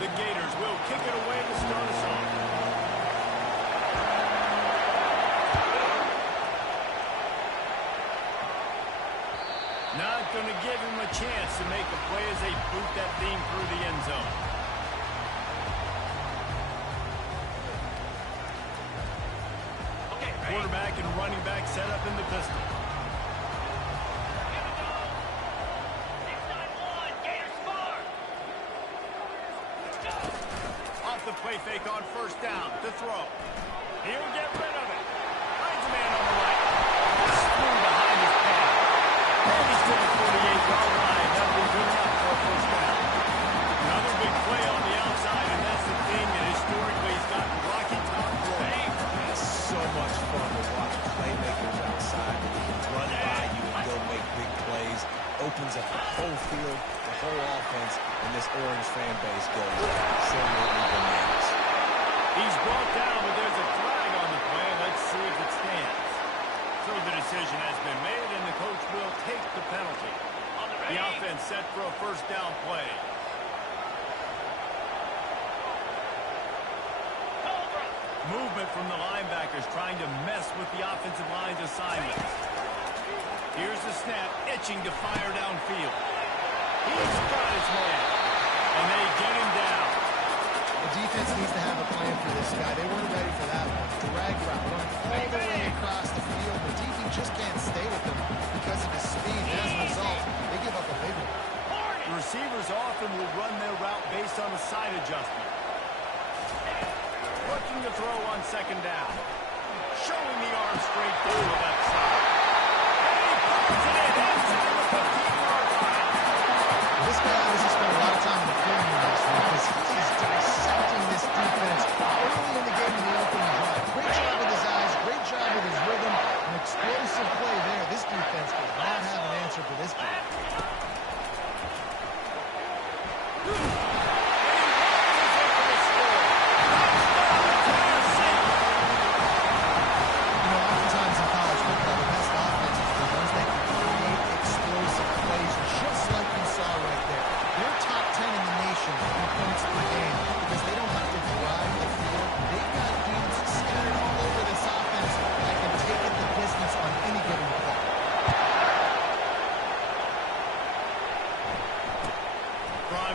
The Gators will kick it away to start us off. Not going to give him a chance to make a play as they boot that thing through the end zone. Quarterback and running back set up in the pistol. Here we go. 6-9-1. Gators score. Let's go. Off the play fake on first down to throw. He'll get rid of it. Finds a man on the right. Just threw behind his pad. And he's to the 48-yard line. That'll be good enough for a first down. Another big play on the outside, and that's the thing that historically has gotten Rocky Top play. It's so much fun to watch playmakers outside that can run by you and go make big plays. Opens up the whole field, the whole offense, and this Orange fan base goes absolutely bananas. He's brought down, but there's a flag on the play. Let's see if it stands. So the decision has been made, and the coach will take the penalty. The offense set for a first down play. Movement from the linebackers trying to mess with the offensive line's assignments. Here's the snap, itching to fire downfield. He's got his man, and they get him down. The defense needs to have a plan for this guy. They weren't ready for that one. Drag route, run all the way across the field. The DB just can't stay with him because of his speed. As a result, they give up a big one. The receivers often will run their route based on a side adjustment. Looking to throw on second down. Showing the arm straight through the left side. And he pulls it in inside the 15-yard line. This guy obviously spent a lot of time in the film unit because he's dissecting this defense early in the game in the opening drive. Great job with his eyes, great job with his rhythm, an explosive play there. This defense does not have an answer for this game.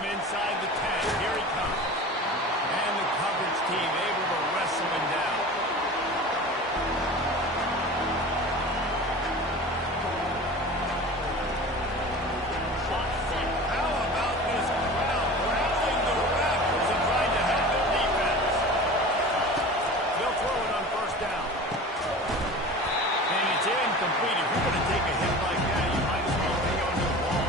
Inside the 10, here he comes. And the coverage team able to wrestle him down. How about this crowd rallying the Raptors and trying to help their defense? They'll throw it on first down. And it's incomplete. If you're going to take a hit like that, you might as well hang on to the ball.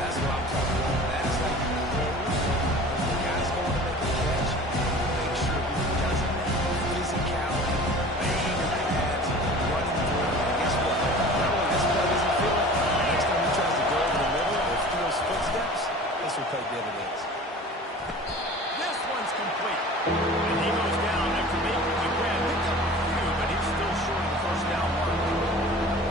That's what I'm talking about. That's like the guy's going to make a catch. Make sure he doesn't have physicality, banging your pads, running through. And guess what? Not only this play doesn't feel it, next time he tries to go over the middle or feels footsteps, this will pay dividends. This one's complete. And he goes down after making the grab. Picked up a few, but he's still short of the first down mark.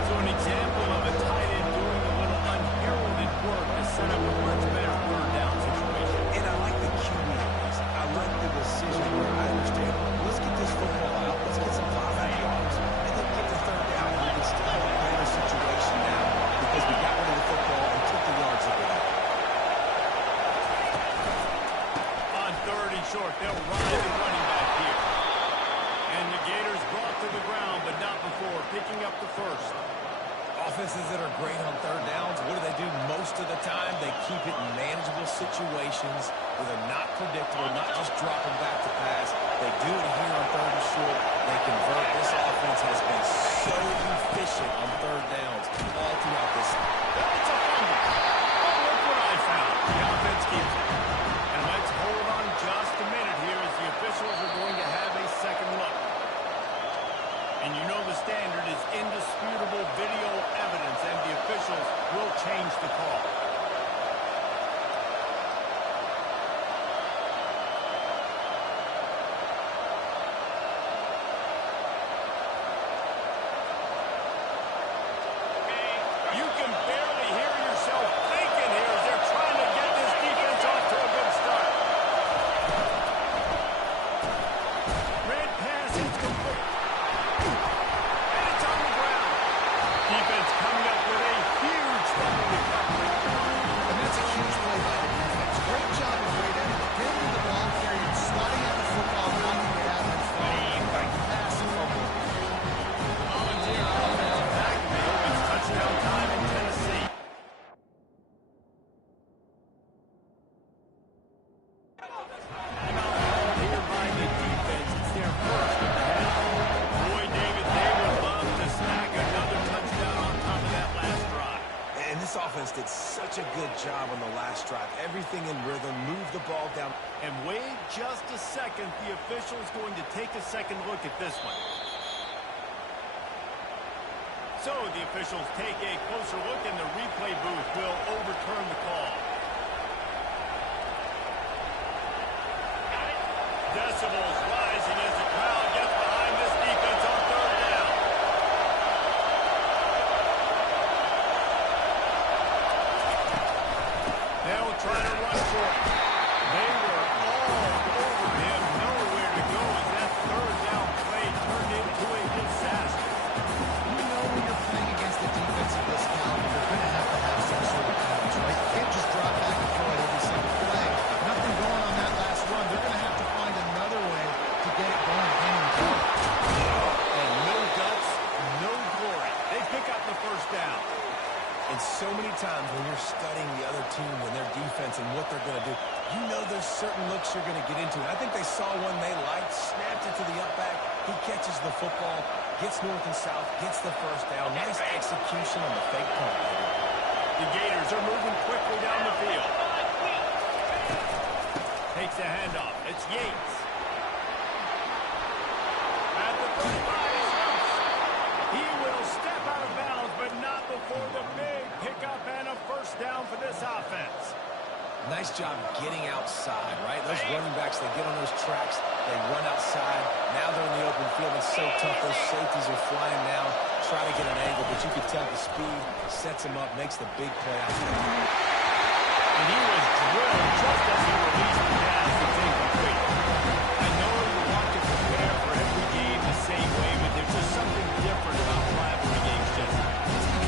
So an example of a tight end doing a little unheralded work to set up a much better third down situation. And I like the QB on this. I like the decision where I understand, let's get this football out, let's get some positive yards, and then get the third down. We can still have a better situation now because we got rid of the football and took the yards away. On third and short, they'll ride the running back here. And the Gators brought to the ground, but not before picking up the first. Offenses that are great on third downs, what do? Most of the time, they keep it in manageable situations where they're not predictable, not just dropping back to pass. They do it here on third and short. They convert. This offense has been so efficient on third downs all throughout this. That's a fumble. Oh, look what I found. The offense keeps it. And let's hold on just a minute here as the officials are going to have a second look. And you know the standard is indisputable video evidence, and the officials will change the call. You can barely hear yourself thinking here as they're trying to get this defense off to a good start. defense did such a good job on the last drive. Everything in rhythm, moved the ball down. And wait just a second. The official is going to take a second look at this one. So the officials take a closer look, and the replay booth will overturn the call. Decibels rising as the crowd gets behind this defense on third down. They'll try to run for it. They were all over him, nowhere to go as that third down play turned into a disaster. You know when you're playing against a defense of this caliber, you're going to have some sort of balance, right? You can't just drop back and throw it every single play. Nothing going on that last run. They're going to have to find another way to get it going again and again. And no guts, no glory. They pick up the first down. And so many times when you're studying the other team and their defense and what they're going to do, you know there's certain looks you're going to get into. And I think they saw one they liked, snapped it to the up back. He catches the football, gets north and south, gets the first down. Nice execution on the fake punt. The Gators are moving quickly down the field. Takes a handoff. It's Yates. At the 35, he's loose. He will step out of bounds, but not before the big pickup and a first down for this offense. Nice job getting outside, right? Those running backs, they get on those tracks, they run outside. Now they're in the open field. It's so tough. Those safeties are flying now, trying to get an angle, but you can tell the speed sets him up, makes the big play out there. And he was drilled just as he released the pass. It's incomplete. I know you want to prepare for every game the same way, but there's just something different about rivalry games, Jesse.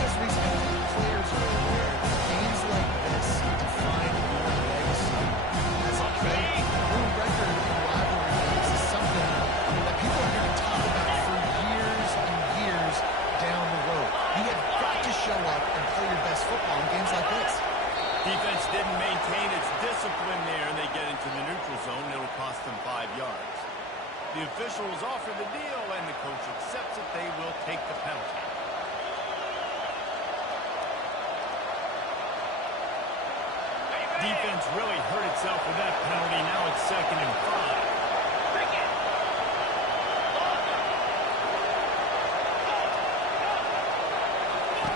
It's because players are aware that games like this define your legacy. As a player, your record in rivalry games is something that people are going to talk about for years and years down the road. You have got to show up and play your best football in games like this. Defense didn't maintain its discipline there, and they get into the neutral zone. It'll cost them 5 yards. The officials offer the deal, and the coach accepts it. They will take the penalty. Defense really hurt itself with that penalty. Now it's 2nd and 5.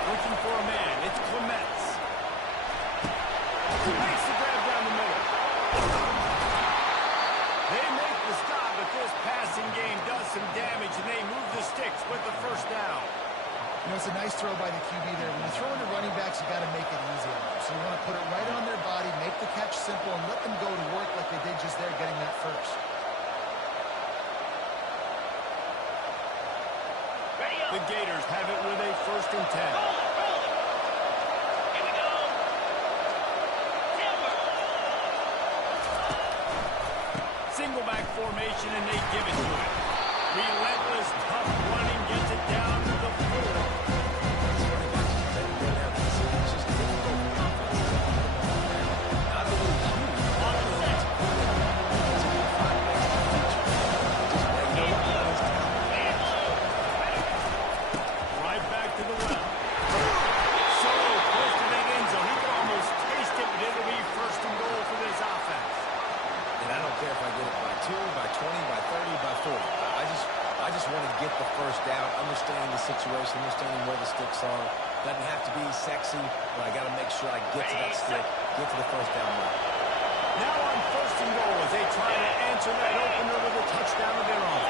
Looking for a man. It's Clements. He makes the grab down the middle. They make the stop, but this passing game does some damage, and they move the sticks with the first down. You know, it's a nice throw by the QB there. When you're throwing to running backs, you got to make it easy on them. So you want to put it right on their body, make the catch simple, and let them go to work like they did just there, getting that first. The Gators have it with a 1st and 10. Single back formation, and they give it to him. Relentless, tough running, gets it down to the 4. Right back to the left. So close to that end zone. He can almost taste it, but it'll be 1st and goal for this offense. And I don't care if I get it by 2, by 20, by 30, by 40. I just want to get the first down, understanding the situation, understanding where the sticks are. Doesn't have to be sexy, but I got to make sure I get to that stick, get to the first down line. Now on 1st and goal as they try to answer that opener with a touchdown of their own.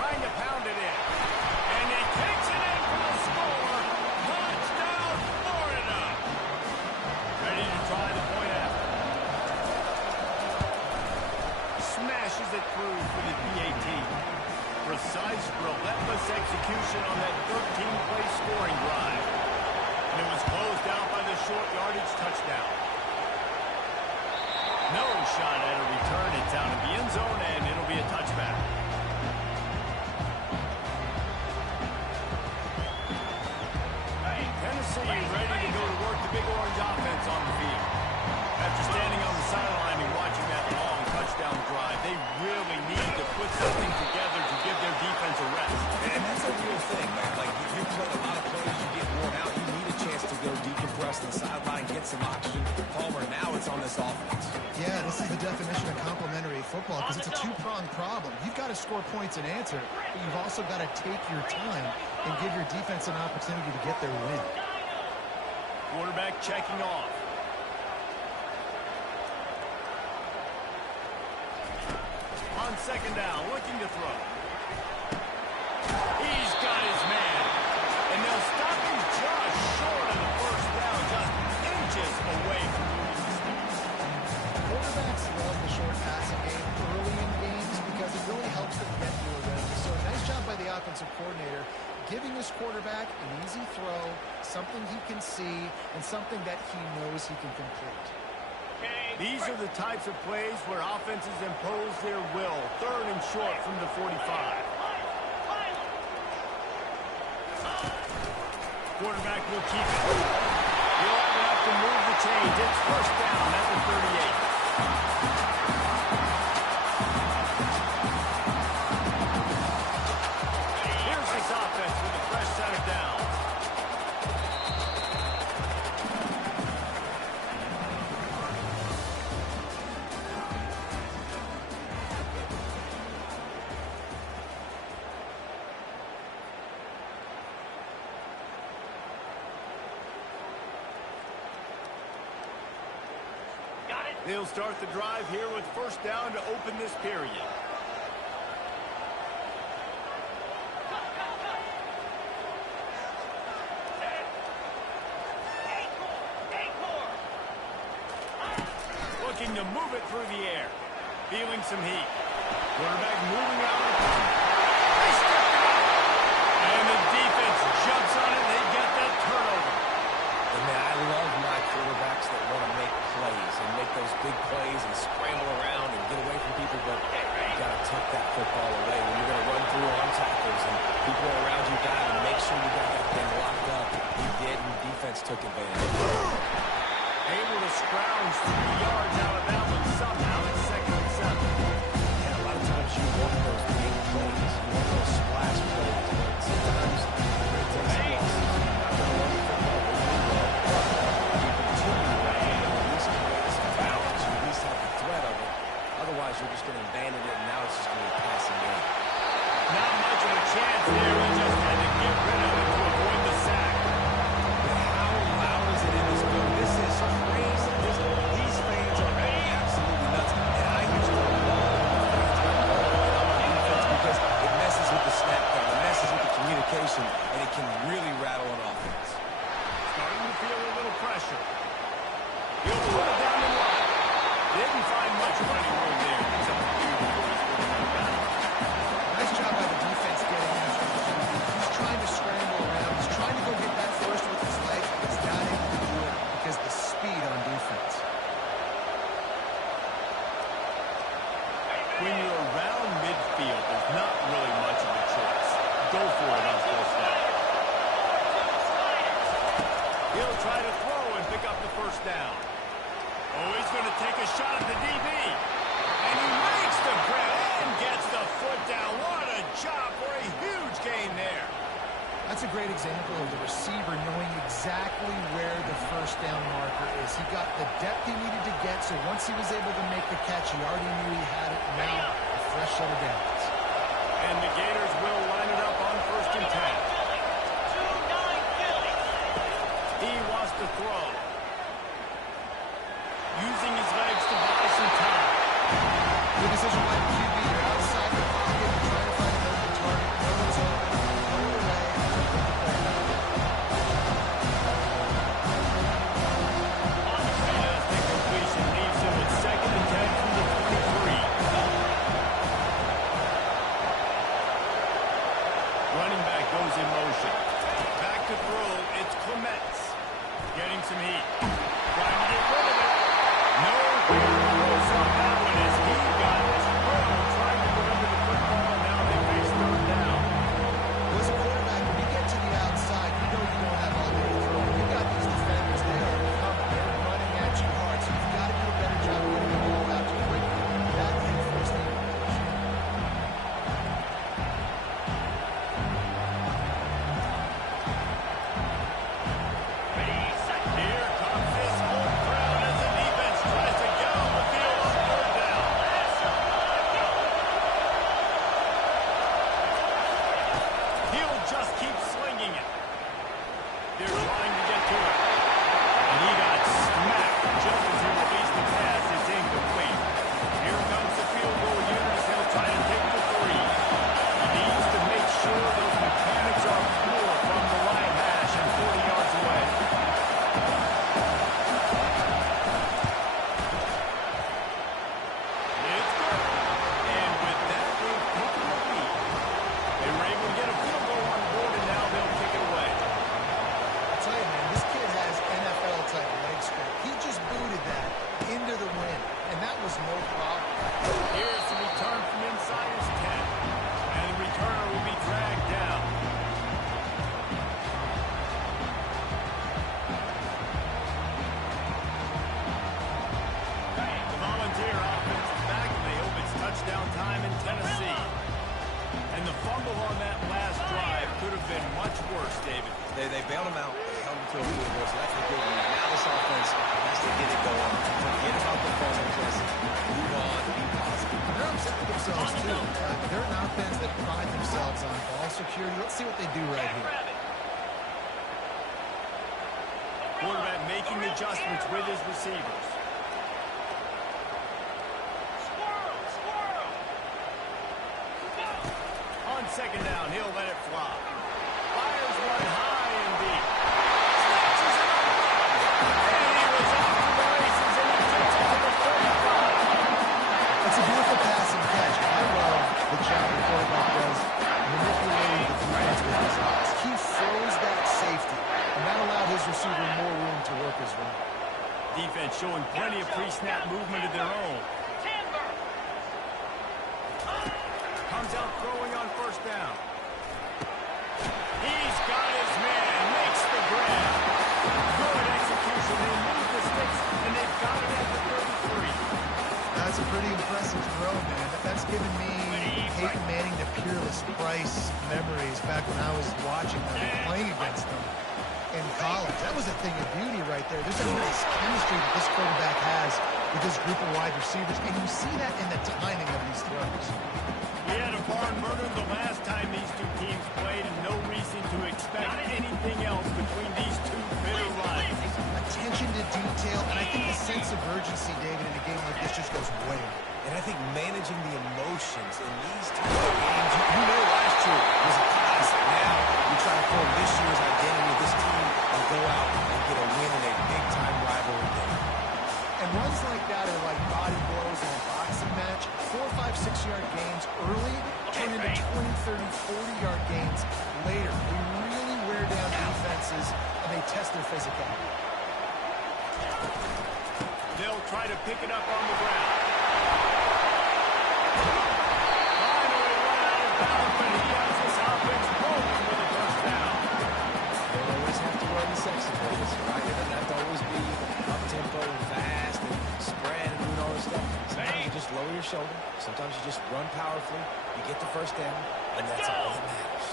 Trying to pound it in. And he takes it in for the score. Touchdown, Florida. Ready to try the point after. Smashes it through for the PAT. Precise, relentless execution on that 13-play scoring drive. And it was closed out by the short yardage touchdown. No shot at a return. It's out of the end zone, and it'll be a touchback. rest on the sideline, get some oxygen for Palmer. Now it's on this offense. Yeah, this is the definition of complementary football because it's a two-pronged problem. You've got to score points and answer, but you've also got to take your time and give your defense an opportunity to get their win. Quarterback checking off. On second down, looking to throw. He's got his man. And they'll stop him just short of the first down, just inches away from losing the snap. Quarterbacks love the short passing game early in games because it really helps them get you a rhythm. So nice job by the offensive coordinator giving his quarterback an easy throw, something he can see, and something that he knows he can complete. These are the types of plays where offenses impose their will. Third and short from the 45. Quarterback will keep it. He'll have enough to move the chains. It's first down at the 38. Here's this offense with a fresh set of downs. They'll start the drive here with first down to open this period. Looking to move it through the air. Feeling some heat. Quarterback moving out of the pocket. They step it up. And the defense jumps on it. They get that turnover. And man, I love my quarterbacks that want to make plays and make those big plays and scramble around and get away from people, but you got to tuck that football away when you're going to run through arm tackles and people around you dive and make sure you got that thing locked up. He did, and the defense took advantage. Able to scrounge 3 yards out of that one somehow. It's second and 7. Yeah, a lot of times you want those big plays, you want those splash plays, but sometimes you're going to take some losses. You're not going to run the football really well. You continue to run it, at least create some balance. You at least have the threat of it. Otherwise, you're just going to abandon it, and now it's just going to be a passing game. Not much of a chance there. He just had to get rid of it to avoid the sack. But how loud is it in this building? This is crazy. These fans are absolutely nuts. And I used to love the fans getting going on defense because it messes with the snap count, it messes with the communication, and it can really rattle an offense. Starting to feel a little pressure. He'll put it down the line. Didn't find much running room there. It's up to you before he's putting it back. Nice job by the defense getting after the QB. He's trying to scramble around. He's trying to go get that first with his legs, but he's not able to do it because of the speed on defense. When you're around midfield, there's not really much of a choice. Go for it on first down. He'll try to throw and pick up the first down. Oh, he's going to take a shot at the DB. And he makes the grab and gets the foot down. What a job for a huge gain there. That's a great example of the receiver knowing exactly where the first down marker is. He got the depth he needed to get, so once he was able to make the catch, he already knew he had it. Now, a fresh set of downs. And the Gators will line it up on first and 10. He wants to throw. Using his legs to buy some time. Good decision by the QB. You're outside the pocket. You're trying to find an open target. No one's open. Throw it away. Get the play. Fantastic completion leaves him with second and 10 from the 23. Running back goes in motion. Back to throw. It's Clements. Getting some heat. Trying to get rid of it. Nowhere close on that one as he got through. They bailed him out. They held him to a field goal, so that's the good news. Now this offense has to get it going. Forget about the phone adjustment. Move on. Be positive. They're upset with themselves, too. They're an offense that pride themselves on ball security. Let's see what they do right here. Quarterback making adjustments with his receivers. On second down, he'll let it fly. Fires one high and deep. Snatches it up. And he was off to the races, and he gets it to the 35. It's a beautiful pass and catch. I love the job the quarterback does manipulating the defense with his eyes. He froze that safety, and that allowed his receiver more room to work his route. Defense showing plenty of pre-snap movement of their own. Comes out throwing on first down. He's got his man, makes the grab. Good execution. They move the sticks, and they've got it at the 33. That's a pretty impressive throw, man. That's given me Peyton Manning to Peerless Price memories back when I was watching them and playing against them in college. That was a thing of beauty right there. There's a nice chemistry that this quarterback has with this group of wide receivers, and you see that in the timing of these throws. He had a barn burner the last time these two teams played, and no reason to expect anything else between these two bitter rivals. Attention to detail, and I think the sense of urgency, David, in a game like this just goes way up. And I think managing the emotions in these types of games, you know last year was a classic. Now you try to form this year's identity with this team and go out and get a win in a big-time rivalry game. And runs like that are like body blows in a boxing match. 4, 5, 6-yard gains early turn into 20, 30, 40-yard gains later. They really wear down defenses, and they test their physicality. They'll try to pick it up on the ground. Finally run out of bounds, but he has this offense rolling with a first down. They don't always have to run the sexy plays, right? It doesn't have to always be up-tempo and fast and spread and doing all this stuff. Sometimes you just lower your shoulder. Sometimes you just run powerfully. You get the first down, and that's all that matters.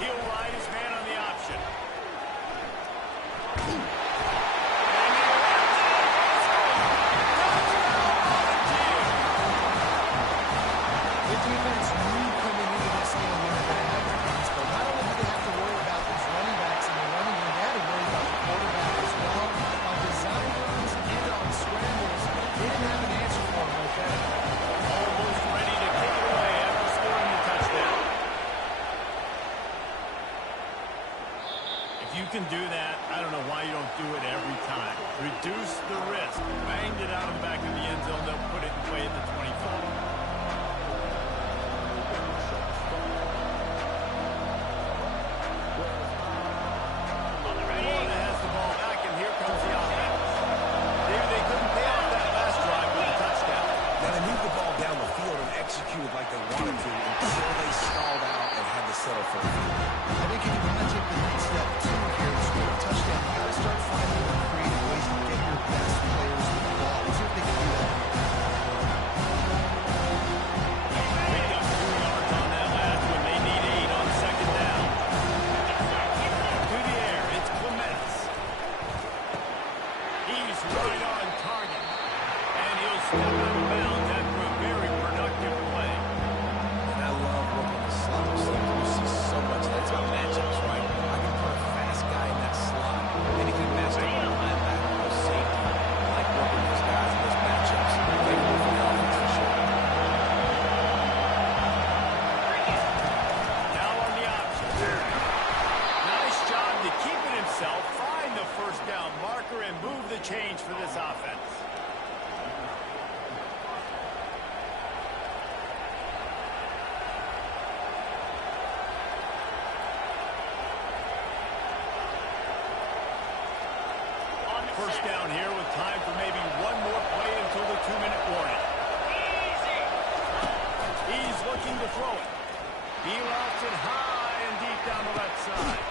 He'll ride his man on the option. The defense knew coming into this game when they're going to have their hands full. Not only do they have to worry about these running backs and the running game, they had to worry about the quarterback as well. On design runs and on scrambles, they didn't have an answer for him right there. Almost ready to kick it away after scoring the touchdown. If you can do that, I don't know why you don't do it every time. Reduce the risk. Banged it out of the back of the end zone. They'll put it in play at the 25. Florida has the ball back, and here comes the offense. They couldn't pay off that last drive with a touchdown. Now they moved the ball down the field and executed like they wanted to until they stalled out and had to settle for a field goal. I think if you want to take the next step too here to score a touchdown, you got to start finding more creative ways to get your best players the ball. Let's see if they can do that. Picked up 2 yards on that last one. They need 8 on second down. To the air, it's Clements. He's right on target. And he'll step out of bounds after a very productive play. And I love working the slot. You see so much. That's how matchups, right? I can put a fast guy in that slot, and he can match up on a linebacker or safety. I like working those guys in those matchups. Favorable for the offense for sure. Now on the option. Nice job to keep it himself, find the first down marker, and move the change for this offense. First down here with time for maybe one more play until the 2-minute warning. He's looking to throw it. He routes it high and deep down the left side.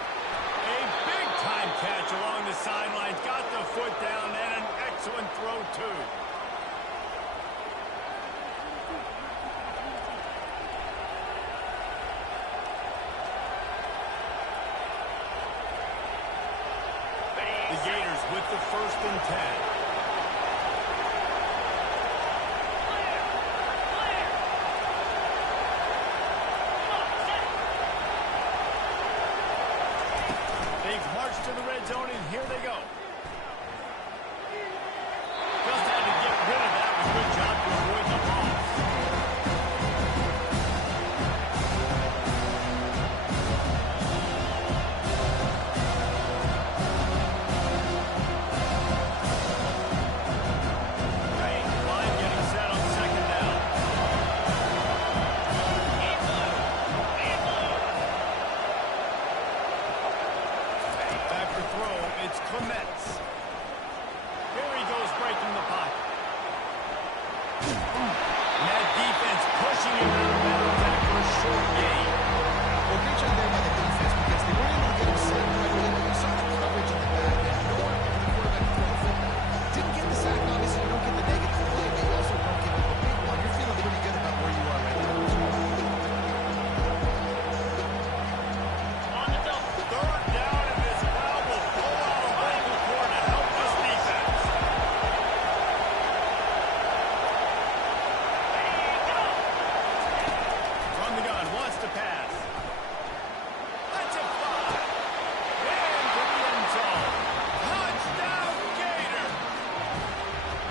A big-time catch along the sidelines. Got the foot down and an excellent throw, too. first and 10. They've marched to the red zone, and here they go. Just had to get rid of that. Good job to avoid the loss. Line getting set on second down. Back to throw, it's Clements. Here he goes, breaking the pocket. And that defense pushing him out of bounds after a short gain. Well, great job there by the defense because they weren't able to get him set right away, but you saw the coverage in the back end. You don't want the quarterback to throw the football. Didn't get the sack, obviously you don't get the negative play, but you also don't give up a big one. You're feeling pretty good about where you are right now. On the double. Third down, and this crowd will pull out a vocal cord to help this defense. From the gun, wants to pass. That's a 5. And to the end zone. Touchdown, Gator.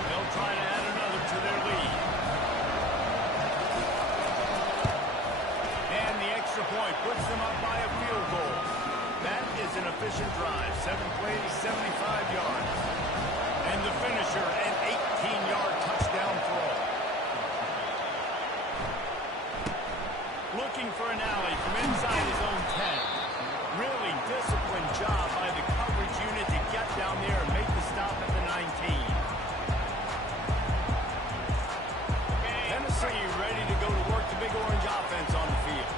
They'll try to add another to their lead. And the extra point puts them up by a field goal. That is an efficient drive. 7 plays, 75 yards. And the finisher, an 18-yard touchdown throw. Looking for an alley from inside his own 10. Really disciplined job by the coverage unit to get down there and make the stop at the 19. Tennessee ready to go to work the Big Orange offense on the field.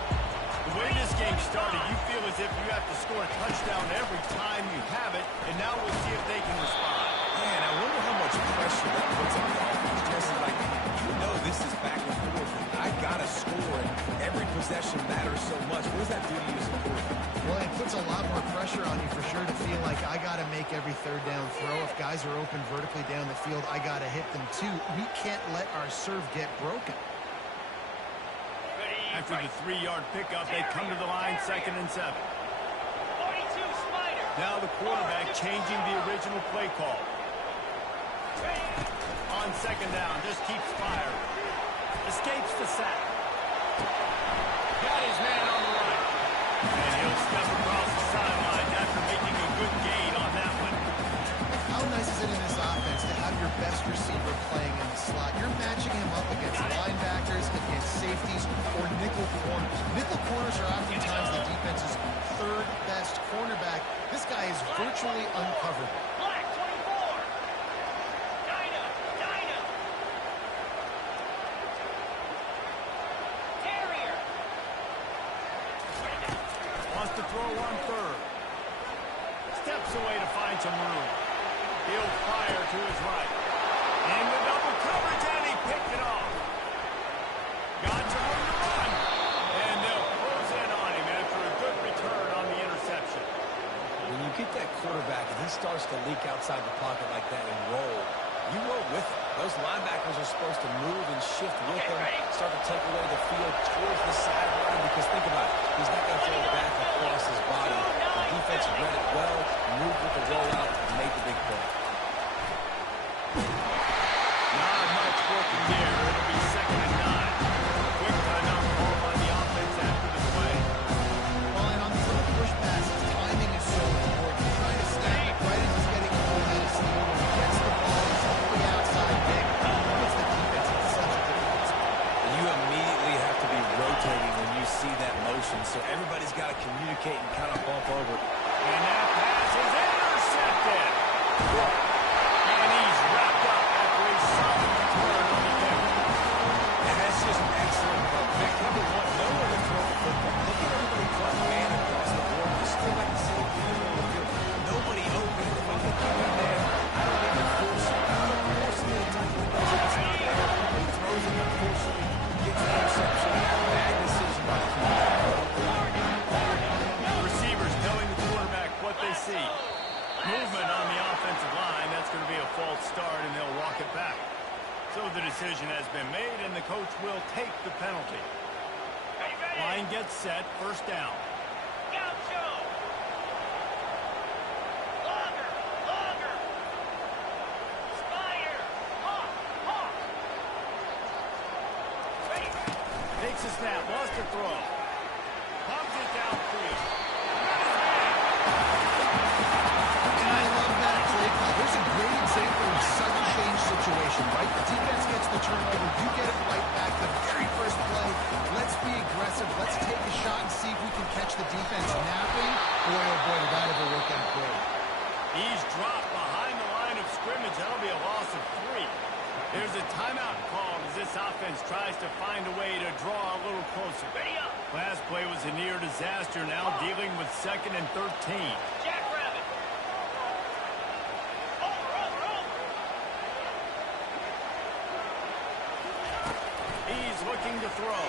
The way this game started, you feel as if you have to score a touchdown every time you have it, and now we'll see if they can respond. Man, I wonder how much pressure that puts on the offense. Just like, you know this is back and forth. I got to score, and every possession matters so much. What does that do to you as a quarterback? Well, it puts a lot more pressure on you for sure to feel like I got to make every third down throw. If guys are open vertically down the field, I got to hit them too. We can't let our serve get broken. After the 3-yard pickup, they come to the line, 2nd and 7. Now the quarterback changing the original play call. On 2nd down, just keeps firing. Escapes the sack. Got his man on the right. And he'll step across the sideline after making a good gain on that one. How nice is it in this offense to have your best receiver playing in the slot? You're matching him up against linebackers, against safeties, or nickel corners. Nickel corners are oftentimes the defense's third best cornerback. This guy is virtually uncoverable. Black 24. Dyna. Carrier. Wants to throw on 3rd. Steps away to find some room. He'll fire to his right. And the double coverage, and he picked it off. Got some room to run. And they'll close in on him after a good return on the interception. When you get that quarterback and he starts to leak outside the pocket like that and roll, you roll with him. Those linebackers are supposed to move and shift with him, start to take away the field towards the sideline, because think about it, he's not going to throw it back across his body. The defense read it well, moved with the rollout, and made the big play. Not much working there. It'll be 2nd and 9. Quick timeout call by the offense after the play. Well, and on these little push passes, timing is so important. You're trying to snap it right as he's getting a hold of his steal. When he gets the ball, he's on the outside big. Puts the defense in such a difficult spot. You immediately have to be rotating when you see that motion, so everybody's got to communicate and kind of bump over. And that pass is intercepted. And he's wrapped up after a solid return on the kick. And that's just excellent. Pick number 1, no one to throw the football. Look at everybody clutch man across the board. You still got the same thing in the middle of the field. Nobody open. If I'm going to come in there, I don't need to force it. I'm not forcing it until he knows if it's not there. He throws it, unfortunately, gets an interception. Bad decision by the quarterback. Receivers telling the quarterback what they see. Movement on the offensive line. the snap, lost the throw. Pumps it downfield. And I love that play call. There's a great example of sudden change situation, right? The defense gets the turnover. You get it right back. The very first play, let's be aggressive. Let's take a shot and see if we can catch the defense napping. Boy, oh boy, did that ever work out great. He's dropped behind the line of scrimmage. That'll be a loss of 3. There's a timeout called as this offense tries to find a way to draw a little closer. Last play was a near disaster, now dealing with 2nd and 13. Jackrabbit. Over. He's looking to throw.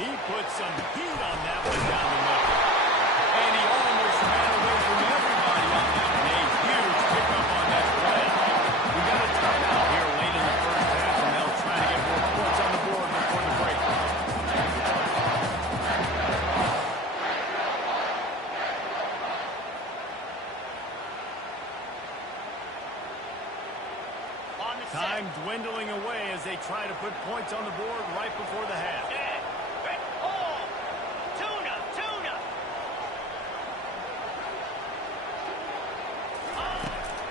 He put some heat on that one down the middle. And he almost ran away from everybody on that one. A huge pickup on that play. We got a timeout here late in the first half, and they'll try to get more points on the board before the break. Time dwindling away as they try to put points on the board right before the half. Tuna.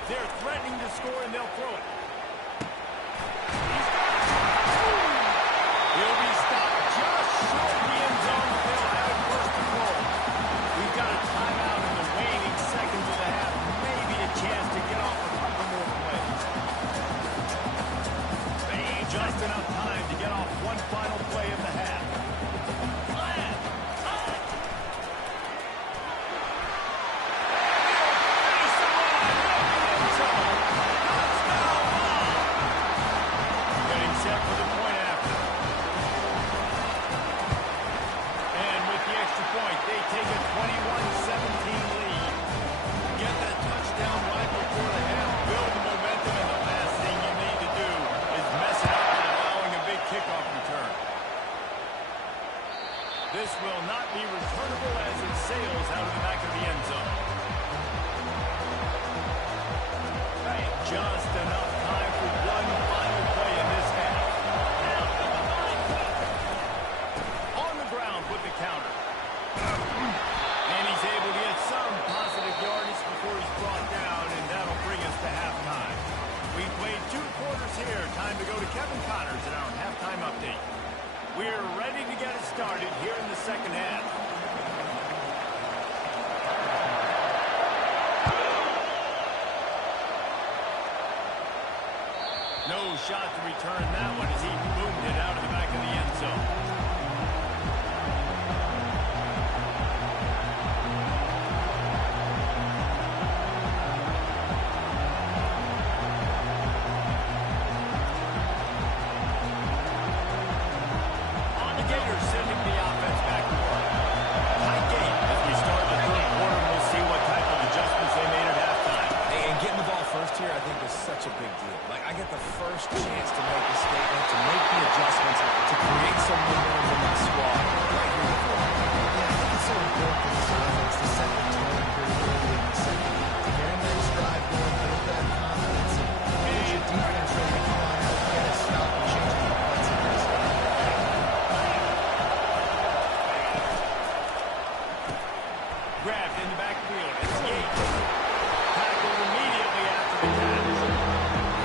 They're threatening to score, and they'll throw it. He'll be stopped just short of the end zone. They'll have it first and goal. We've got a timeout in the waning seconds of the half. Maybe a chance to get off a couple more plays. Just enough time to get off one final play of the half. Getting set for the point after. And with the extra point, they take a 21-17 lead. Get that touchdown right before the half. Build the momentum, and the last thing you need to do is mess it up by allowing a big kickoff return. This will not be returnable as it sails out of the back of the end zone. Just enough time for one final play in this half. On the ground with the counter. And he's able to get some positive yardage before he's brought down, and that'll bring us to halftime. We played 2 quarters here. Time to go to Kevin Connors in our halftime update. We're ready to get it started here in the second half. No shot to return that one as he boomed it out of the back of the end zone. The Gators sending the offense back to work. Tight game as we start the third quarter. We'll see what type of adjustments they made at halftime. And getting the ball first here, I think, is such a big deal. Like, I get the first chance to make a statement, to make the adjustments, to create some momentum for my squad right here before. Yeah, I think it's so important for this offense to set the tone very early in the second. To get a nice drive going, build that confidence, and get your defense ready to come on out, get it stopped, and change the complexities. Grabbed in the backfield. It's Yates. Tackled immediately after the catch.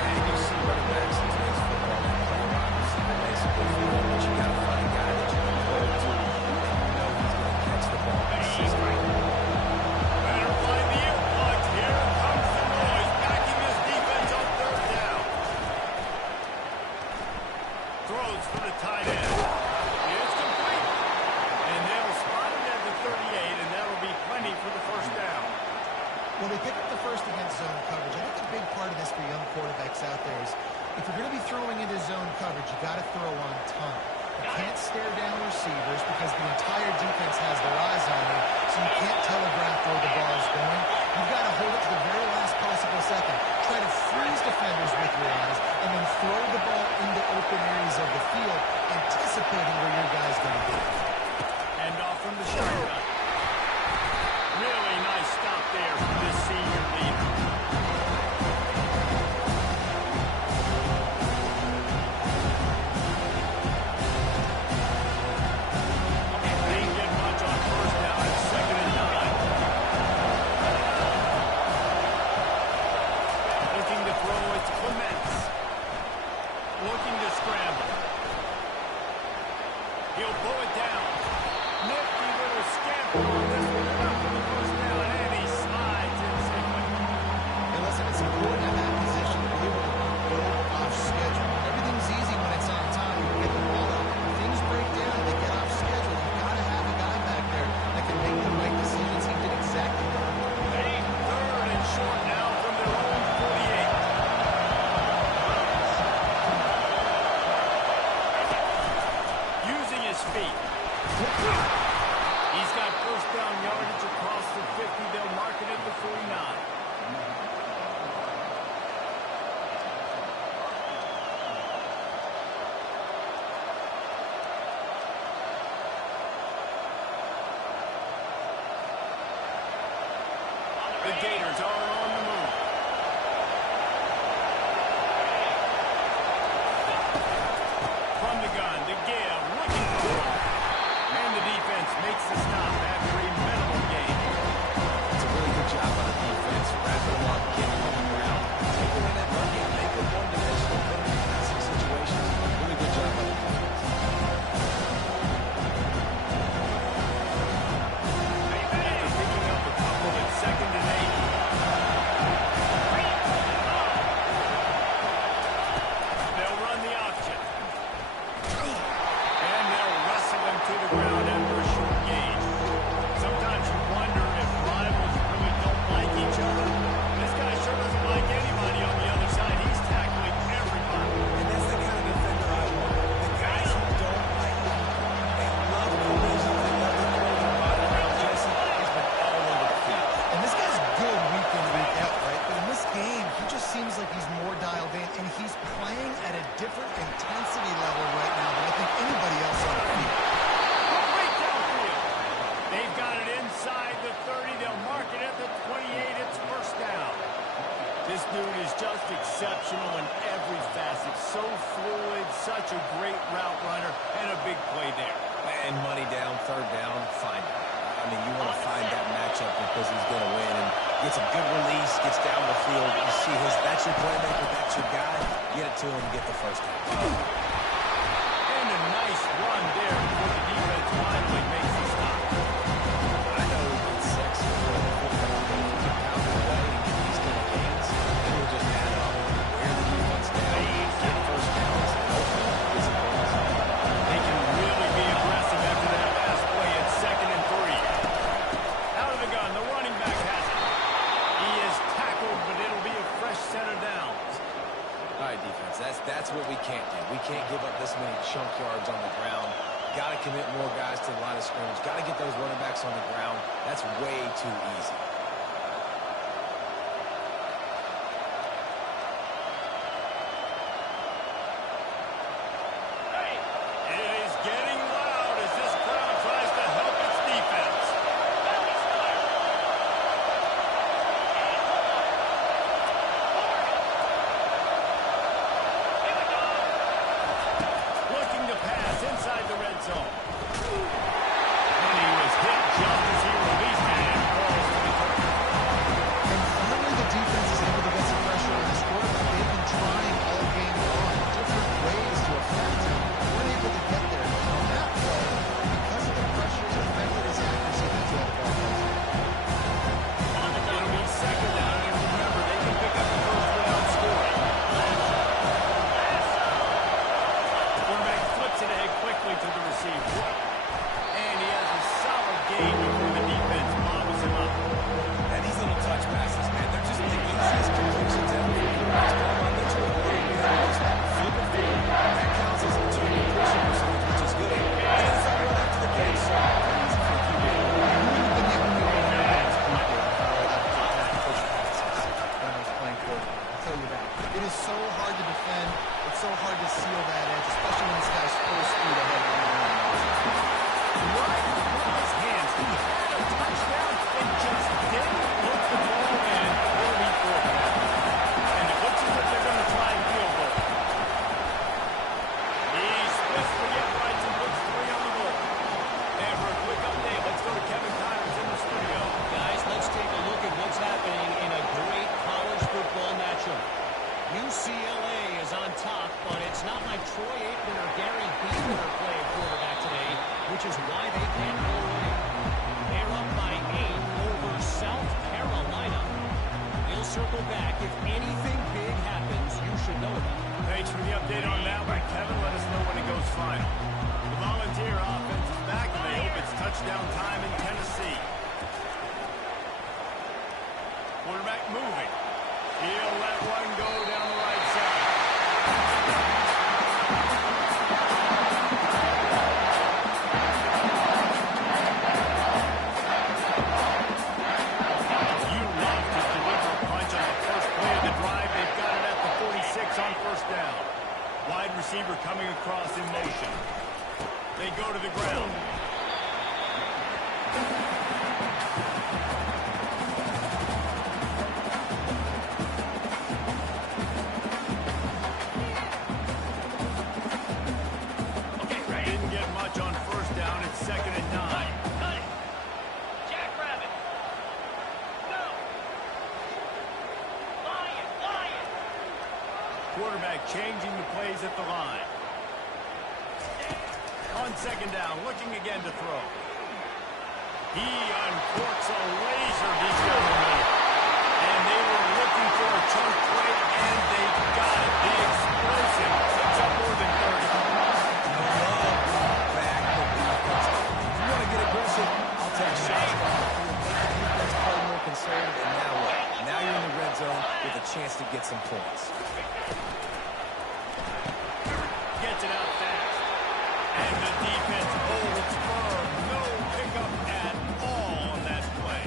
And you see running backs in today's football, they play wide receiver basically for them, but you got to find a guy that you can throw to, and you know he's going to catch the ball consistently. Better find the earplugs. Here comes the noise, backing this defense on third down. Throws for the tight end. It's complete. And they'll spot it at the 38, and that'll be plenty for the first down. Well, they pick up the first against zone coverage. I think a big part of this for young quarterbacks out there is if you're going to be throwing into zone coverage, you got to throw on time. You can't stare down receivers because the entire defense has their eyes on you, so you can't telegraph where the ball is going. You've got to hold it to the very last possible second. Try to freeze defenders with your eyes, and then throw the ball into open areas of the field, anticipating where your guy's going to be. And off from the shotgun. Really nice stop there from this senior leader. This dude is just exceptional in every facet. So fluid, such a great route runner, and a big play there. And money down, third down, find him. I mean, you want to find that matchup because he's going to win. And gets a good release, gets down the field. You see that's your playmaker, that's your guy. Get it to him, get the first down. And a nice run there before the defense finally makes the stop. I know it's sexy for the football, but if you can pound it away and get these kind of gains, then you'll just add up. Wear the defense down, get first downs, and hopefully get some points. They can really be aggressive after that last play at 2nd and 3. Out of the gun, the running back has it. He is tackled, but it'll be a fresh set of downs. All right, defense, that's what we can't do. We can't give up this many chunk yards on the ground. Got to commit more guys to the line of scrimmage. Got to get those running backs on the ground. That's way too easy. It is getting loud as this crowd tries to help its defense. Looking to pass inside the red zone. And he was hit just as he released it and falls to the turf. And finally, the defense is able to get some pressure on this quarterback. They've been trying all game long, different ways to affect him. Weren't able to get there. On that play, because of the pressure, it affected his accuracy. That's why the ball goes. It'll be 2nd down, and remember, they can pick up the first without scoring. Quarterback flips it ahead quickly to the receiver. And he has a solid gain before the defense bobbles him up. And these little touch passes, man, they're just the easiest completions ever. Quarterbacks put them on the turn, just flip it forward. That counts as a two completion percentage, which is good. And it's not run out to the bench, so easy for the QB. You've been able to run out people and how that push passes when he's playing quarterback. I'll tell you that. It is so hard to defend. It's so hard to seal that edge, especially when this guy's full speed ahead of you. Right with his hands. He had a touchdown and just didn't look the ball in. Will he forfeit? And it looks as if they're going to try and field goal. He splits the get rights and puts 3 on the board. And for a quick update, let's go to Kevin Connors in the studio. Guys, let's take a look at what's happening in a great college football matchup. UCLA is on top, but it's not like Troy Aikman or Gary Beamer are playing quarterback today, which is why they can't go away. They're up by 8 over South Carolina. We'll circle back. If anything big happens, you should know about it. Thanks for the update on that one, Kevin. Let us know when it goes final. The Volunteer offense is back, and they hope it's touchdown time in Tennessee. Quarterback moving. He'll let one go down the right side. You love to deliver a punch on the first play of the drive. They've got it at the 46 on first down. Wide receiver coming across in motion. They go to the ground. Didn't get much on first down. It's 2nd and 9. Cut it. Jackrabbit. Go. Lion. Quarterback changing the plays at the line. On 2nd down, looking again to throw. He uncorks a laser deep down the middle. And they were looking for a chunk play, and they got it. The explosive puts up more than 30. Back the defense. If you want to get aggressive, I'll take shots from the field. Make the defense play more conservative, and now what? Now you're in the red zone with a chance to get some points. Gets it out fast. And the defense holds firm. No pickup at all on that play.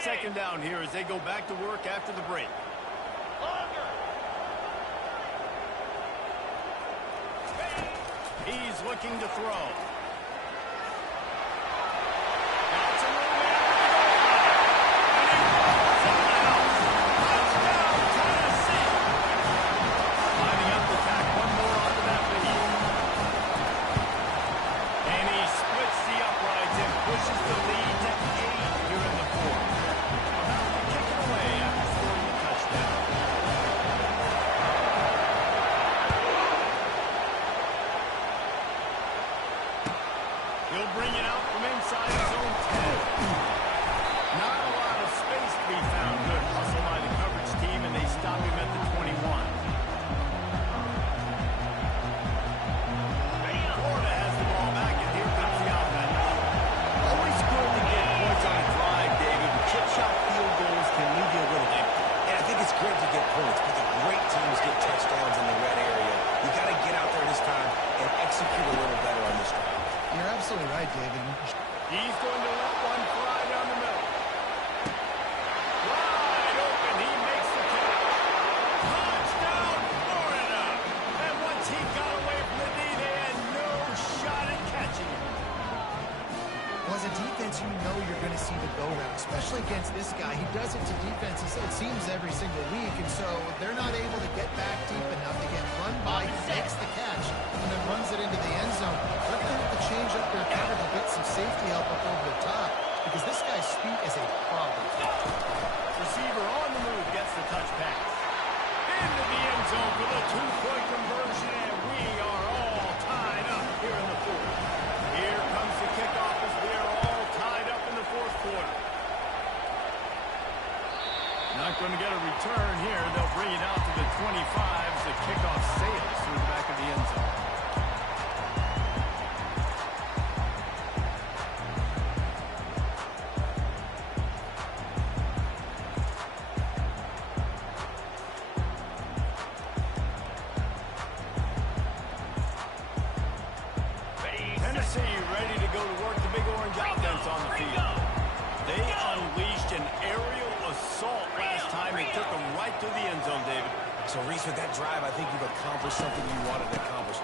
Second down here as they go back to work after the break. Longer. He's looking to throw. Got some room there for the goal line. And he rolls into the house. Touchdown, Tennessee. Lining up to tack one more onto that lead. And he splits the uprights and pushes the lead to 8 here in the fourth. About to kick it away after scoring the touchdown. He'll bring it out from inside his own 10. Not a lot of space to be found. Good hustle by the coverage team, and they stop him at the 21. Florida has the ball back, and here comes the offense. Always good to get points on a drive, David. But chip shot field goals can leave you a little empty. And I think it's great to get points, but the great teams get touchdowns in the red area. You got to get out there this time and execute a little better on this drive. You're absolutely right, David. He's going to let one fly down the middle. Wide open, he makes the catch. Touchdown, Florida! And once he got away from the knee, they had no shot at catching him. Well, as a defense, you know you're going to see the go route, especially against this guy. He does it to defenses, it seems, every single week, and so they're not able to get back deep enough to get run by. He makes the catch and then runs it into the end zone. They're going to have to change up their coverage to get some safety help up over the top because this guy's speed is a problem. Receiver on the move gets the touch pass. Into the end zone for the two-point conversion, and we are all tied up here in the fourth. Here comes the kickoff as we are all tied up in the fourth quarter. Not going to get a return here. They'll bring it out to the 25 as the kickoff sails through the back of the end zone. Tennessee ready to go to work the big orange offense on the field. They unleashed an aerial assault last time. They took them right to the end zone, David. So, Reese, with that drive, I think you've accomplished something you wanted to accomplish.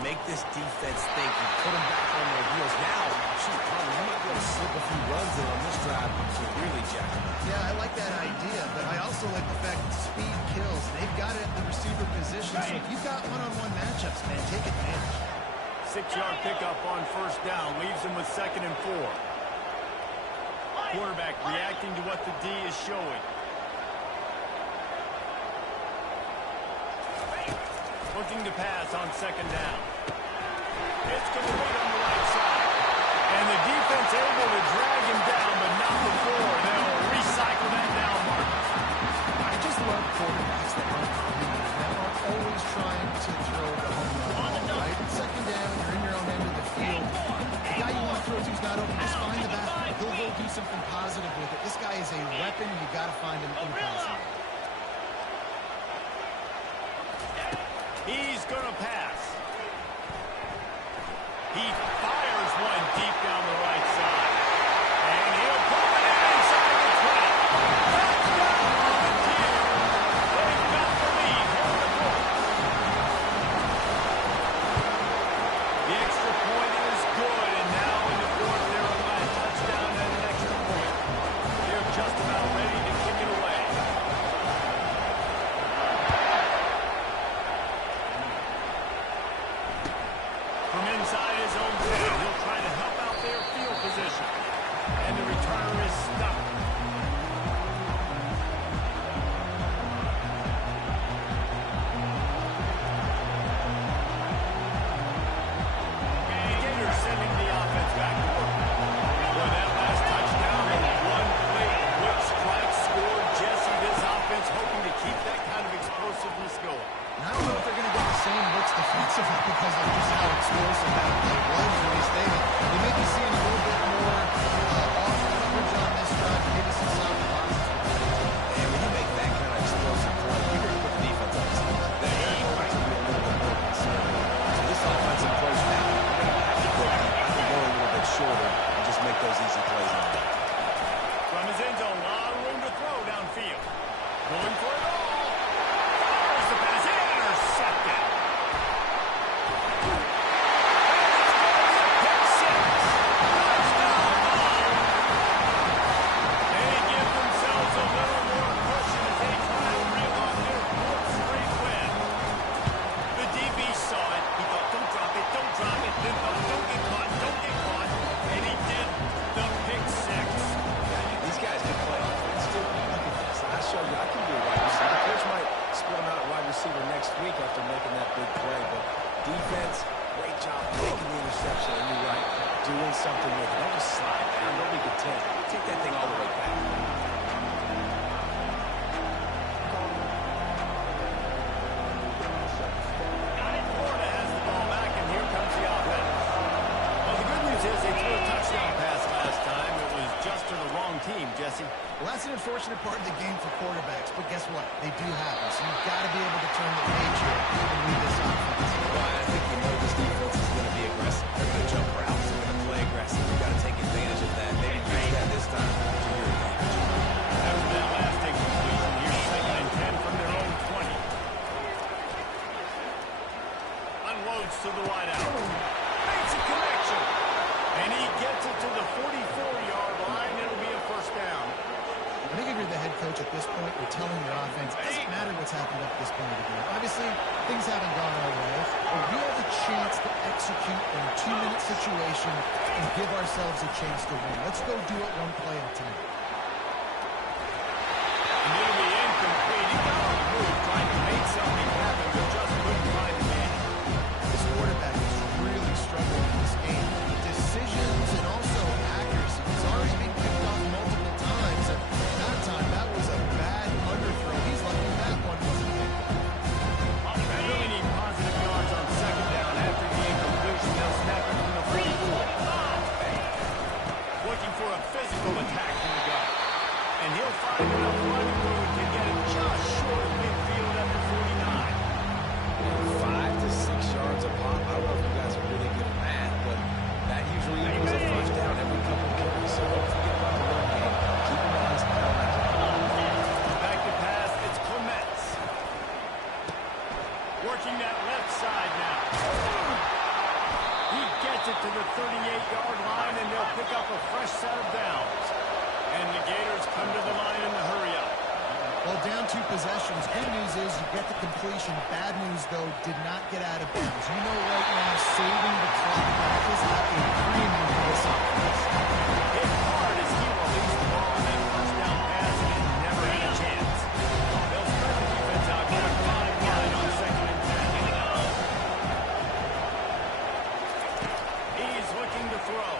Make this defense think. You put them back on their heels. Now, shoot, Conley, you might be able to slip a few runs in on this drive to really jack them. Yeah, I like that idea, but I also like the fact that speed kills. They've got it at the receiver position, so if you've got one-on-one matchups, man, take advantage. 6-yard pickup on first down. Leaves them with 2nd and 4. Quarterback reacting to what the D is showing. Looking to pass on 2nd down. It's going to be on the right side. And the defense able to drag him down, but not before. They'll recycle that down, Marcus. I just love quarterbacks that aren't committed, that aren't always trying to throw the home run, right? 2nd down, you're in your own end of the field. The guy you want to throw to is not open. Just find the back. He'll go do something positive with it. This guy is a weapon. You got to find him impossible. He's going to pass. He fires one deep down the right side. And he'll pull it in inside the 20. Touchdown, Volunteers. They've got the lead here in the fourth. The extra point is good, and now in the fourth, they're on a touchdown and an extra point. They're just about ready to kick it away. From inside his own 10, he'll try to help out their field position. And the returner is stuck. And Gators sending the offense back to work. Boy, that last touchdown and one play quick strike scored. Jesse, this offense hoping to keep that kind of explosiveness going. And I don't know if they're going to get the same looks defensively because of just how explosive that play was, Reese. They may be seeing a little bit more off coverage on this drive, maybe some solid boxes. And when you make that kind of explosive play, you're going to put the defense on its heels. They're going to be a little bit more concerned. So this offensive approach now, they're going to have to go deep, have to go a little bit shorter, and just make those easy plays on that. From his end zone line. defense, great job making the interception. And you're right, doing something with it. Don't just slide down. Don't be content. Take that thing all the way back. Florida has the ball back, and here comes the offense. Well, the good news is they threw a touchdown pass last time. It was just to the wrong team, Jesse. Well, that's an unfortunate part of the game for quarterbacks, but guess what? They do happen, so you've got to be able to turn the page here and lead this offense. Well, I think you know this defense is going to be aggressive. They're going to jump routes. They're going to play aggressive. You've got to take advantage of that. Maybe use that this time to your advantage. After that last incompletion, here's 2nd and 10 from their own 20. Unloads to the wideout. Makes a connection. And he gets it to the 44-yard line. It'll be a first down. I think if you're the head coach at this point, you're telling your offense, it doesn't matter what's happened up to this point of the game. Obviously, things haven't gone our way, but we have a chance to execute in a 2-minute situation and give ourselves a chance to win. Let's go do it one play at a time. And it'll be incomplete. He got on the move trying to make something happen, but just couldn't find the man. This quarterback is really struggling in this game. Decisions and also accuracy. He's already been picked off multiple times, and that time, that was a bad underthrow. He's lucky that one wasn't picked up. Really need positive yards on 2nd down. After the incompletion, they'll snap it from the 44. Looking for a physical attack from the guy. And he'll find enough running room to get it just short of midfield at the 49. 5 to 6 yards a pop. I don't know if you guys are really good at math, but that usually equals a first down every couple of carries. So don't forget about the run game. Keep your eyes on that. Back to pass, it's Clements. Working that left side now. He gets it to the 38-yard line, and they'll pick up a fresh set of downs. And the Gators come to the line in the hurry-up. Well, down 2 possessions. Good news is you get the completion. Bad news, though, did not get out of bounds. You know right now, saving the clock, that is at a premium for this offense. Hit hard as he released the ball on that first down pass and never had a chance. They'll spread the defense out here 5 wide on 2nd and 10. He's looking to throw.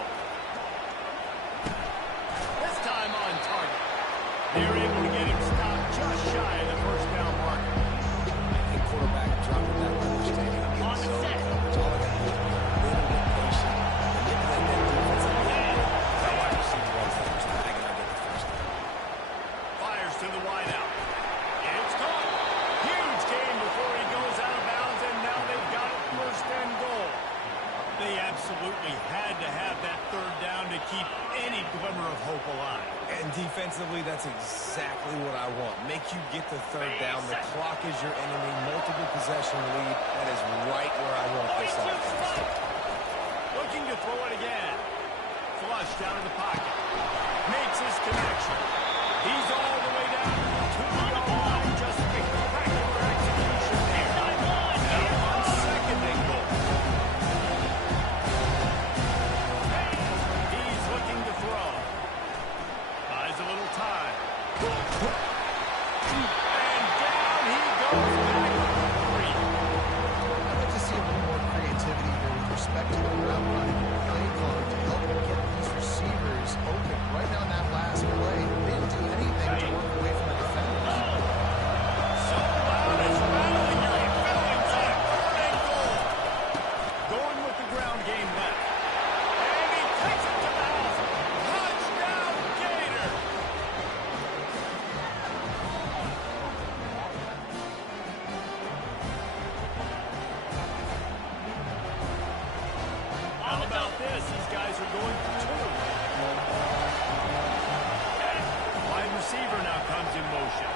This time on target. They're able to get him stopped just shy of the first down marker. The quarterback dropping that understanding. On the set. All I got to do is be a little bit patient. Manipulate that defense a little bit. That wide receiver runs that was tagging. I get the first down. Fires to the wideout. It's caught. Huge gain before he goes out of bounds, and now they've got it 1st and goal. They absolutely had to have that 3rd down to keep any glimmer of hope alive. And defensively, that's exactly what I want. Make you get the 3rd down. The clock is your enemy. Multiple possession lead. That is right where I want this offense. Looking to throw it again. Flushed out of the pocket. Makes his connection. He's all the way down to the 2-yard line. Just spectacular execution there. Now on 2nd and goal. He's looking to throw. Buys a little time. And down he goes back for 3. I'd like to see a little more creativity here with respect to the route running and play calling to help them get these receivers open. Right now in that last play, they didn't do anything to work away from the defenders. So loud it's rattling your feelings on 3rd and goal. Going with the ground game now. And he takes it to the house. Touchdown, Gator. How about this? These guys are going for 2. Wide receiver now comes in motion.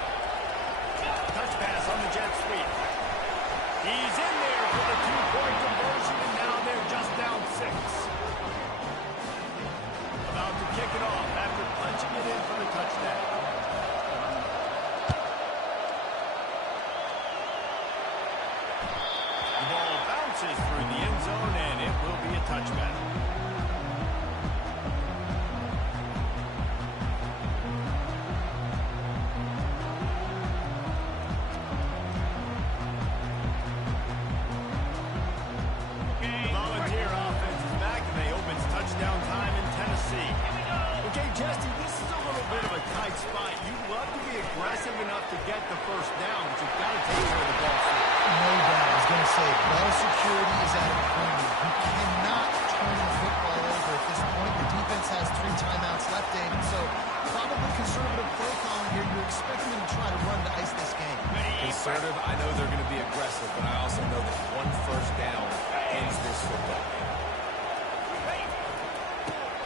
Touch pass on the jet sweep. He's in there for the 2-point conversion, and now they're just down 6. About to kick it off after punching it in for the touchdown. The ball bounces through the end zone, and it will be a touchback. be aggressive enough to get the first down, but you've got to take care of the ball first. No doubt. I was going to say, ball security is at a premium. You cannot turn the football over at this point. The defense has 3 timeouts left, David, so probably conservative play calling here. You're expecting them to try to run to ice this game. Conservative, I know they're going to be aggressive, but I also know that one first down ends this football game.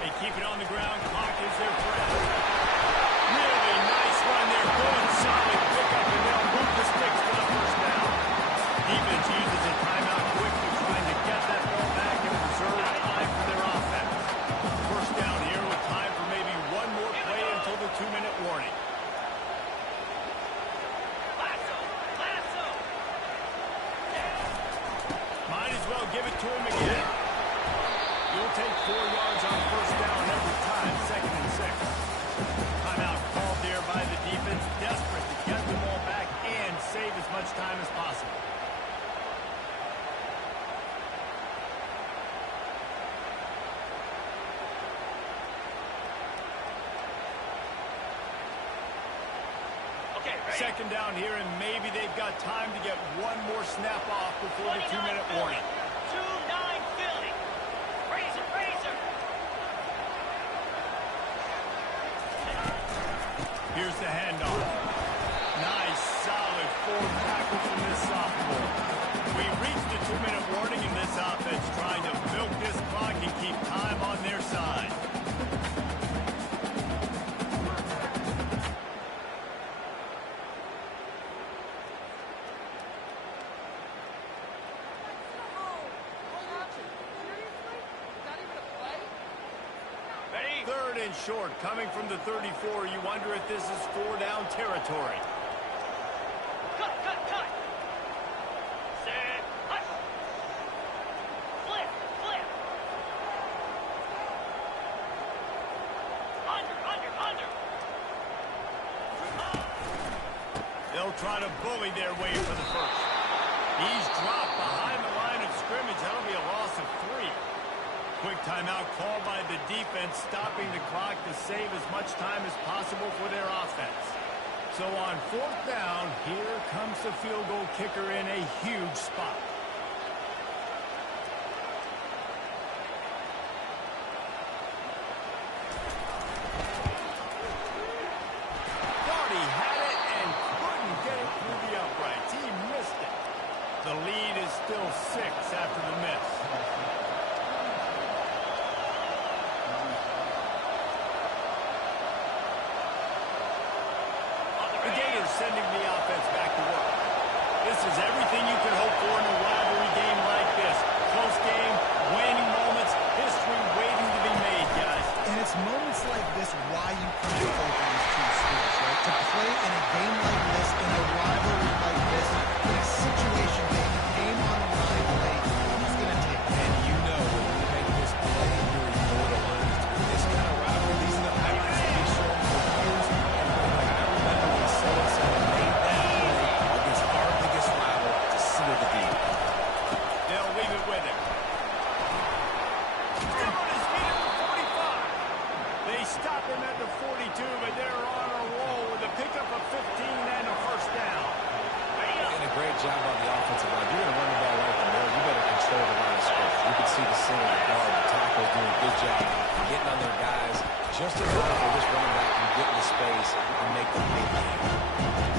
They keep it on the ground. Clock is their friend. Really nice run there. Good, solid pickup, and they'll move the sticks for the first down. Defense uses a timeout quickly, trying to get that ball back and preserve time for their offense. First down here with time for maybe one more play until the 2-minute warning. Might as well give it to him again. You'll take 4 yards on first down every time, 2nd and 6. Timeout called there by the defense, desperate to get the ball back and save as much time as possible. Okay, ready? Second down here, and maybe they've got time to get one more snap off before the 2-minute warning. 2-9 Philly. Razor, razor. Here's the handoff. Nice, solid 4 tackles from this sophomore. We reached the 2-minute warning in this offense, trying to milk this clock and keep time on their side. Ready? 3rd and short, coming from the 34. You wonder if this is 4-down territory. Cut, cut, cut. Set. Hush. Flip, flip. Under. They'll try to bully their way for the first. He's dropped behind the line of scrimmage. That'll be a loss of 3. Quick timeout called by the defense, stopping the clock to save as much time as possible for their offense. So on 4th down, here comes the field goal kicker in a huge spot. Thought he had it and couldn't get it through the uprights. He missed it. The lead is still 6 after the miss. The Gators sending the offense back to work. This is everything you could hope for in a rivalry game like this. Close game, waning moments, history waiting to be made, guys. And it's moments like this why you come to play for these 2 schools, right? To play in a game like this, in a rivalry like this, in a situation game, game on the line late, who's going to take it? And you know when you make this play, you're immortalized. This kind of rivalry, these are the highlights that we show for years. And like I remember when so-and-so made that play against our biggest rival to seal the deal. They'll leave it with him. Still on his feet at the 45. They stop him at the 42, but they're on a roll with a pickup of 15 and a first down. And a great job on the offensive line. You're going to run the ball right from there. You better control the line of scrimmage. You can see the center, the guard, the tackles doing a good job getting on their guys just in time for this running back to get into space and make the big game.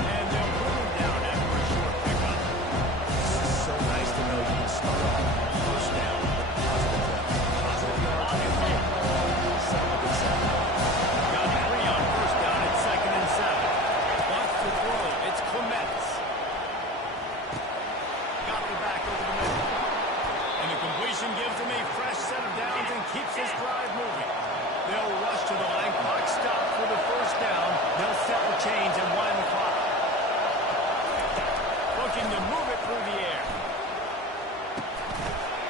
And they'll put him down after a short pickup. This is so nice to know you can start off on first down with positive yards. Positive yards and set up a good second. Got 3 on first down at 2nd and 7. Wants to throw. It's Clements. Got the back over the middle. And the completion gives him a fresh set of downs and keeps his drive moving. They'll rush to the line. Clock stopped for the first down. They'll set the chains and wind the clock. Looking to move it through the air.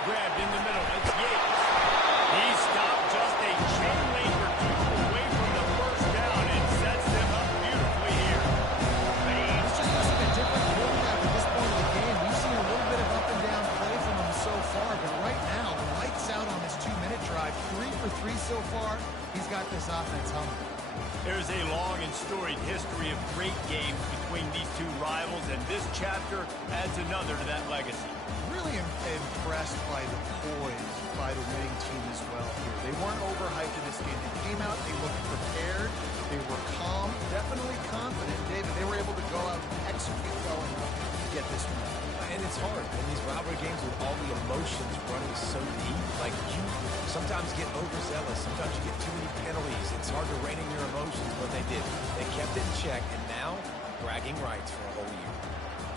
Grabbed in the middle. It's Yates. He stopped just a chain link or 2 away from the first down and sets them up beautifully here. It's just looks like a different quarterback at this point of the game. We've seen a little bit of up and down play from him so far, but right now, lights out on this 2-minute drive. 3 for 3 so far. He's got this offense humming. There's a long and storied history of great games between these two rivals, and this chapter adds another to that legacy. Really impressed by the poise by the winning team as well here. They weren't overhyped in this game. They came out, they looked prepared, they were calm, definitely confident. David, they were able to go out and execute well enough to get this win. And it's hard in these rivalry games with all the emotions running so deep. Like, you sometimes get overzealous. Sometimes you get too many penalties. It's hard to rein in your emotions, but they did. They kept it in check, and now bragging rights for a whole year.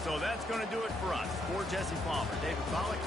So that's going to do it for us. For Jesse Palmer, David Pollack,